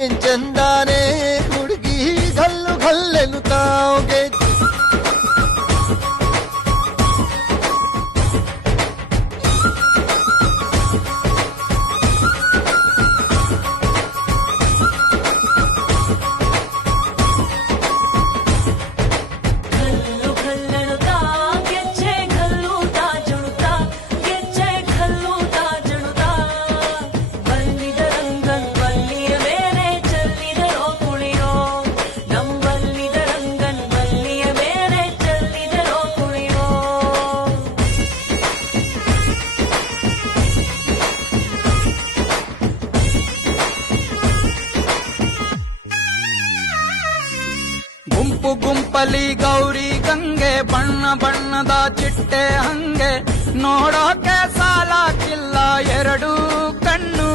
ಚಂದಾನೆ ಹುಡುಗಿ ಗಲ್ಲು ಗಲ್ಲೆನ್ನುತ್ತಾವ್ಗೆ ಗುಂಪು ಗುಂಪಲಿ ಗೌರಿ ಗಂಗೆ ಬಣ್ಣ ಬಣ್ಣದ ಚಿಟ್ಟೆ ಹಂಗೆ ನೋಡೋಕೆ ಸಾಲಾಕಿಲ್ಲ ಎರಡು ಕಣ್ಣು